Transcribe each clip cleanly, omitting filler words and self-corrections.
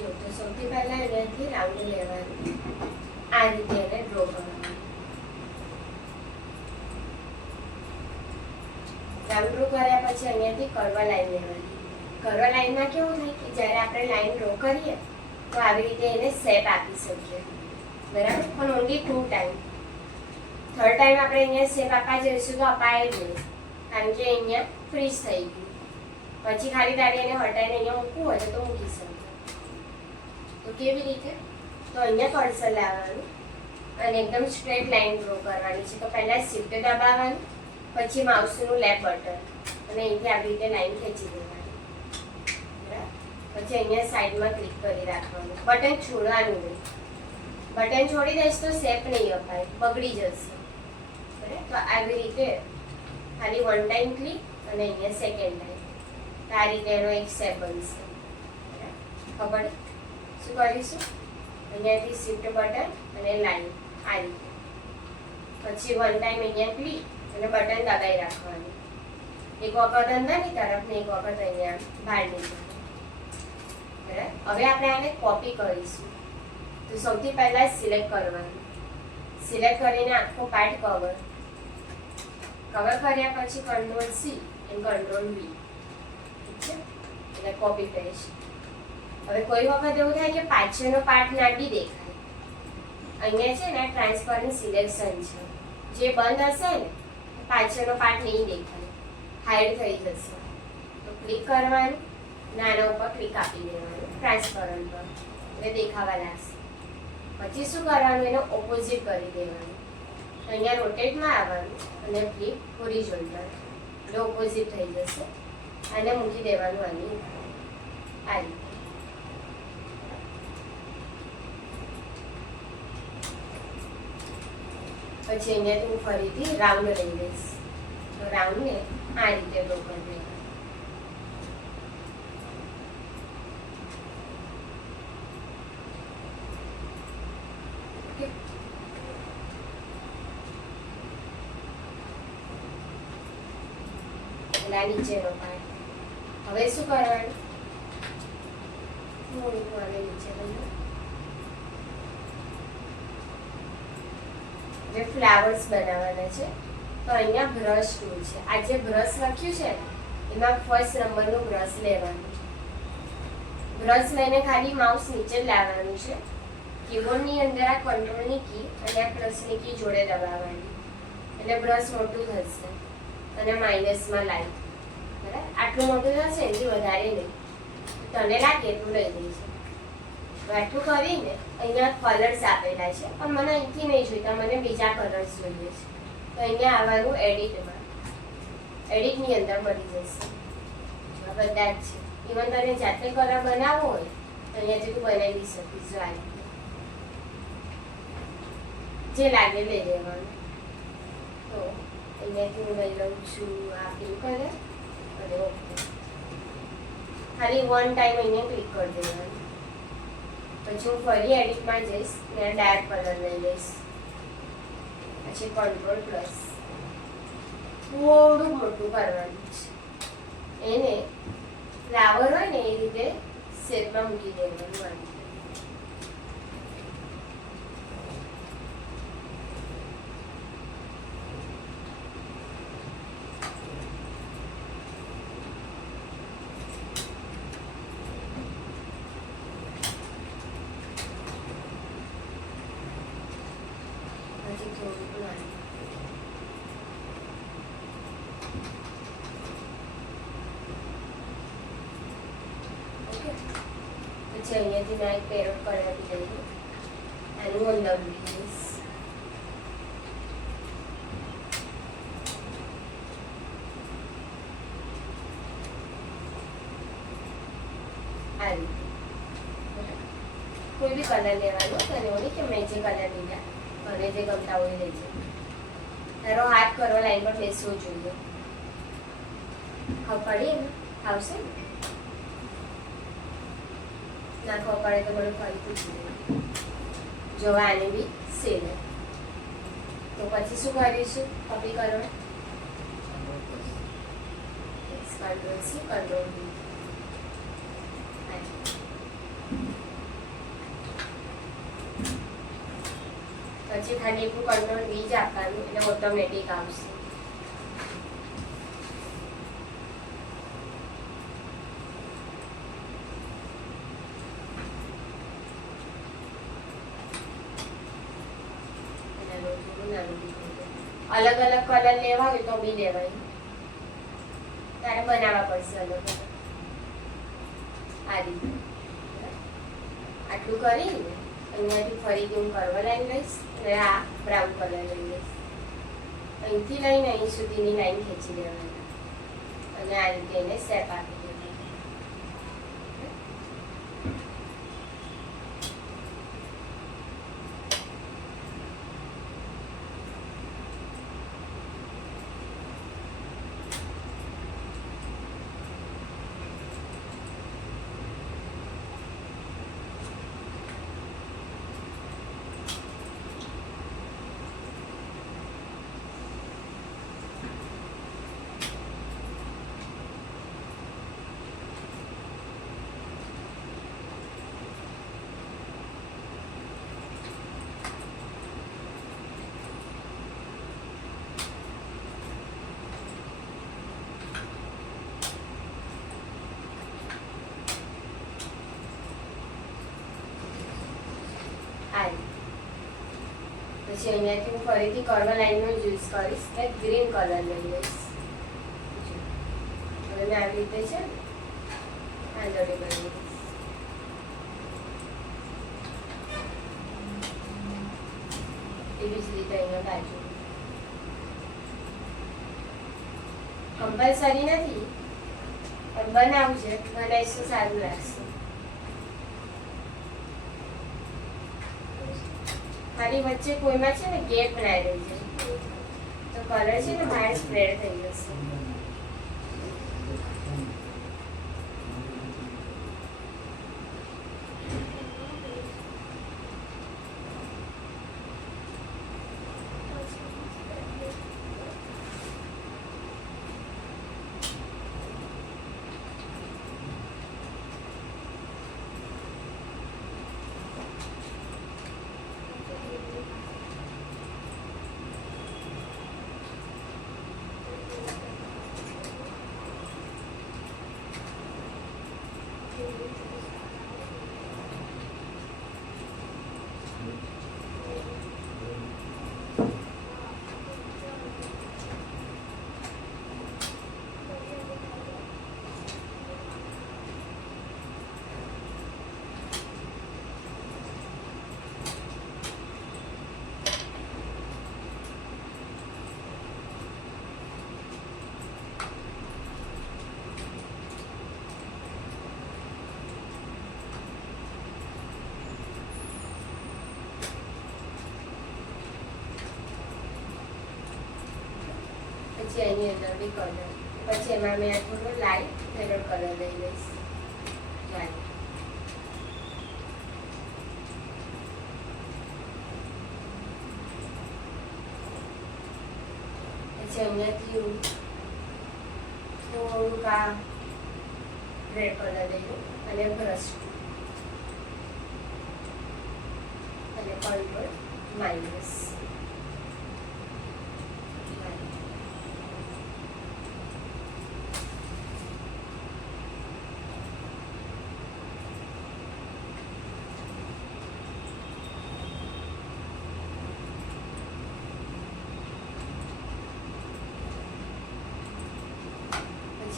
જો તો સૌથી પહેલા અહીંયાથી રાઉન્ડ લેવાનું, આ રીતે એને ડ્રો કરવાનું. રાઉન્ડ ડ્રો કર્યા પછી અહીંયાથી કર્વ લાઈન લેવાની. કર્વ લાઈનમાં કેવું થાય કે જ્યારે આપણે લાઈન ડ્રો કરીએ તો આવી રીતે એને શેપ આપી શકીએ, બરાબર, પણ ઓનલી 2 ટાઈમ. થર્ડ ટાઈમ આપણે અહીંયા શેપ આપવા જઈશું તો અપાય જ નહીં, કારણ કે અહીંયા ફ્રીઝ થઈ ગયું. પછી ખાલી તારે એને હટાઈને અહીંયા મૂકવું હોય તો મૂકી શકે. તો કેવી રીતે? તો અહીંયા કર્સર લાવવાનું અને એકદમ સ્ટ્રેટ લાઈન ડ્રો કરવાની છે. તો પહેલા શિફ્ટ દબાવવાનું, પછી માઉસનું લેફ્ટ બટન અને અહીંથી આવી રીતે લાઈન ખેંચી દેવાની, બરાબર. પછી અહીંયા સાઈડમાં ક્લિક કરી રાખવાનું, બટન છોડવાનું નહીં. બટન છોડી દઈશ તો શેપ નહીં અપાય, બગડી જશે, બરાબર. તો આવી રીતે ખાલી 1 ટાઈમ ક્લિક અને અહીંયા સેકન્ડ ટાઈમ, આ રીતે એનો એક શેપ બનશે, ખબર? શું કરીશું? અહીંયાથી શિફ્ટ બટન અને લાઈન આ રીતે, પછી 1 ટાઈમ અહીંયા ક્લિક અને બટન દબાઈ રાખવાનું. એક વખત અંદરની તરફ ને એક વખત અહીંયા બહારની તરફ, બરાબર. હવે આપણે આને કોપી કરીશું. તો સૌથી પહેલા સિલેક્ટ કરવાનું, સિલેક્ટ કરીને આખો પાર્ટ કવર કર્યા પછી કંટ્રોલ C અને કંટ્રોલ V, એટલે કોપી પેસ્ટ. હવે કોઈ વખત એવું થાય કે પાછળનો પાર્ટ નાડી દેખાય. અહીંયા છે ને ટ્રાન્સપરન્ટ સિલેક્શન છે, જે બંધ હશે ને પાછળનો પાર્ટ નહીં દેખાય, હાઈડ થઈ જશે. તો ક્લિક કરવાનું, નાના ઉપર ક્લિક આપી દેવાનું ટ્રાન્સપરન્ટ પર, એટલે દેખાવા લાગશે. પછી શું કરવાનું? એને ઓપોઝિટ કરી દેવાનું. અહીંયા રોટેટમાં આવવાનું અને ફ્લિપ હોરિઝોન્ટલ, એટલે ઓપોઝિટ થઈ જશે. આને મૂકી દેવાનું આની આ રીતે. પછી અહીંયાથી હું ફરીથી રાઉન્ડ લઈ લઈશ. તો રાઉન્ડને આ રીતે ડ્રો કરી દેવાનું. નીચેનો પાર્ટ. હવે શું કરવાનું? નીચે જે ફ્લાવર્સ બનાવવાના છે, તો અહીંયા બ્રશ ટૂલ છે. આ જે બ્રશ લખ્યું છે એમાં ફર્સ્ટ નંબરનું બ્રશ લેવાનું. બ્રશ લઈને ખાલી માઉસ નીચે જ લાવવાનું છે. કીબોર્ડની અંદર આ કંટ્રોલની કી અને આ પ્લસની કી જોડે દબાવવાની, એટલે બ્રશ મોટું થશે અને માઇનસમાં લાઈટ, બરાબર. આટલું મોટું થશે, એનાથી વધારે નહીં. તને લાગે એટલું લઈ દઈશ. આટલું કરીને અહીંયા કલર્સ આપેલા છે, પણ મને અહીંથી નહીં જોઈતા, મને બીજા કલર્સ જોઈએ છે. તો અહીંયા આવવાનું એડિટમાં, એડિટની અંદર મળી જશે બધા જ છે. ઇવન તને જાતે કલર બનાવવો હોય તો અહીંયાથી તું બનાવી શકીશ. જો આ જે લાગે લઈ લેવાનું. તો અહીંયાથી હું લઈ લઉં છું આ પિંક કલર અને ઓકે. ખાલી 1 ટાઈમ અહીંયા ક્લિક કરી દેવાનું. પછી હું ફરી એડિટમાં જઈશ અને ડાર્ક કલર લઈ લઈશ. પછી કંટ્રોલ પ્લસ થોડું મોટું કરવાનું છે. એને ફ્લાવર હોય ને એ રીતે શેપમાં મૂકી દેવાનું. પછી અહીંયાથી મેં એક પેરોટ કરાવી દઈએ. આનું અંદર મૂકી દઈશ. આ રીતે કોઈ બી કલર લેવાનો, તને ઓલી કે મેં જે કલર લીધા અને જે ગમતા હોય લેજે. તારો હાથ કરો લાઈન પર બેસવો જોઈએ. ખબર પડી ને? આવશે ને? ના ખબર પડે તો મને ફરી પૂછી જોવા. આને બી સેમ. તો પછી શું કરીશું? કોપી કરો, કંટ્રોલ C કંટ્રોલ V. પછી ખાલી એટલું કંટ્રોલ વીજ આપવાનું એટલે ઓટોમેટિક આવશે. અલગ અલગ કલર લેવા હોય તો બી લેવાય, તારે બનાવવા પડશે અલગ અલગ. આ રીતે આટલું કરીને અહીંયાથી ફરીથી હું કરવા લાઈન લઈશ અને આ બ્રાઉન કલર લઈ લઈશ. અહીંથી લઈને અહીં સુધીની લાઈન ખેંચી દેવાની અને આ રીતે એને શેપ આપી દેવાની. પછી અહીંયાથી હું ફરીથી કર્વ લાઈનનો યુઝ કરીશ કે ગ્રીન કલર લઈ લઈશ. હવે મેં આવી રીતે છે આંધળી કરી દઈશ. એવી જ રીતે અહીંયા બાજુ કમ્પલસરી નથી પણ બનાવજે, બનાવીશું સારું લાગશે. ખાલી વચ્ચે કોઈમાં છે ને ગેપ ના રહી જાય તો કલર છે ને બહાર સ્પ્રેડ થઈ જશે. પછી એની અંદર બી કલર, પછી એમાં મેં થોડો લાઈટ મેરોન કલર લઈ લઈશ. પછી અહીંયાથી હું થોડુંક આ રેડ કલર લઈ લઉં અને બ્રશ અને કંટ્રોલ માઇનસ.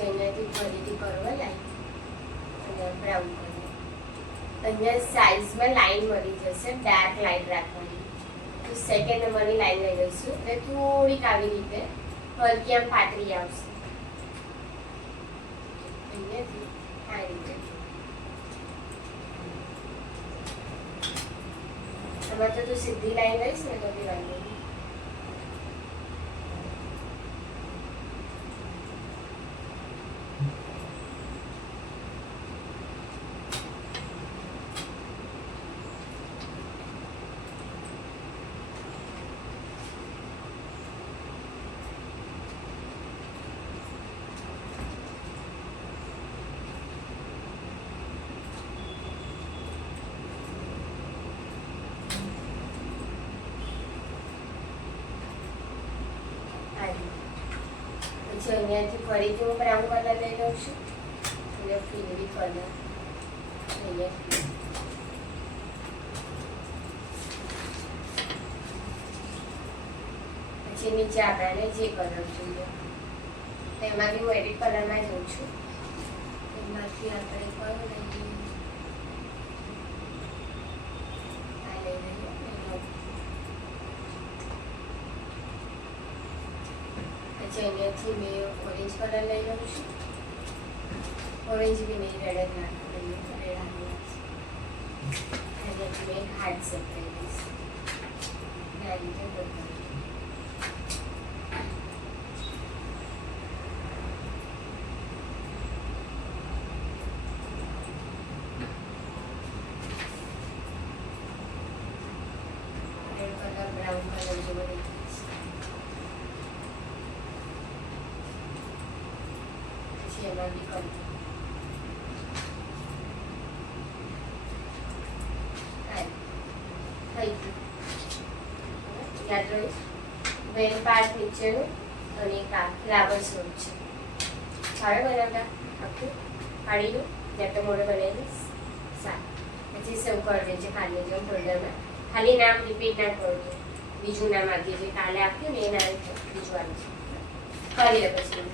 અહીંયાથી ફરીથી કરવા લાઈન અને બ્રાઉન કલર. અહીંયા સાઈઝમાં લાઈન મળી જશે, ડાર્ક લાઈન રાખવાની. તો સેકન્ડ નંબરની લાઈન લઈ લઈશું એટલે થોડીક આવી રીતે હલકી આમ પાતળી આવશે. અહીંયાથી આ રીતે આમાં તો તું સીધી લાઈન લઈશ ને તો બી વાંધો નહીં. અહીંયાથી ફરીથી હું બ્રાઉન કલર લઈ લઉં છું અને ફીલડી કલર અહીંયા પછી નીચે આપણને જે કલર જોઈએ તેમાં બી હું એડિટ કલરમાં જઉં છું. એમાંથી આપણે કયો લઈએ, આ લઈ લઈએ. પછી અહીંયાથી મેં ઓરેન્જ કલર લઈ લઉં છું. ઓરેન્જ બી નહીં, રેડ જ નાખી લઈએ. રેડ આવી અહીંયાથી મેં હાર્ટ સેટ કરી દઈશ. આ રીતે બધા બ્રાઉન કલર જેવો પછી એમાં બી કલર યાદ રહીશ. વેલ પાર્ટ નીચેનું અને એક આ ફ્લાવર સ્વરૂપ છે. હવે બનાવતા આખું કાઢી દઉં ત્યાં તો મોડે બનાવી દઈશ. સારું, પછી સેવ કરી દેજે ખાલી જેવું ફોલ્ડરમાં. ખાલી નામ રિપીટ ના કરજો, બીજું નામ આપીએ જે કાલે આપ્યું ને એ નામ બીજું આવી છે કરી દે પછી.